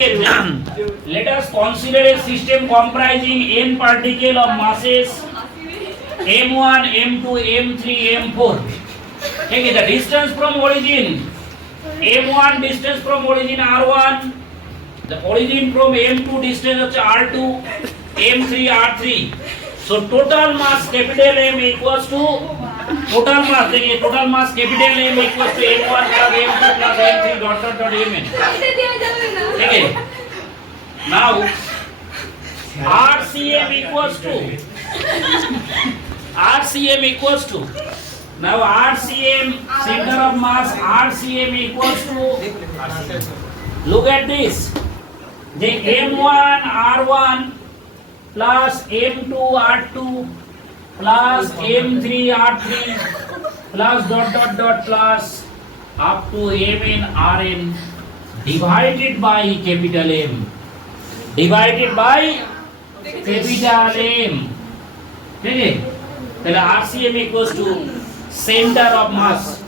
Let us consider a system comprising n particles of masses m1, m2, m3, m4. Okay, the distance from origin m1 distance from origin r1, the origin from m2 distance r2, m3 r3. So total mass capital M equals to total mass. देखिए total mass capital M equals to m1 plus m2 plus m3 dot dot dot mn. Okay. Now RCM equals to now RCM center of mass RCM equals to look at this, the M1 R1 plus M2 R2 plus M3 R3 plus dot dot dot plus up to Mn Rn divided by capital M, divided by capital M. ठीक है, पहले RCM equals to center of mass.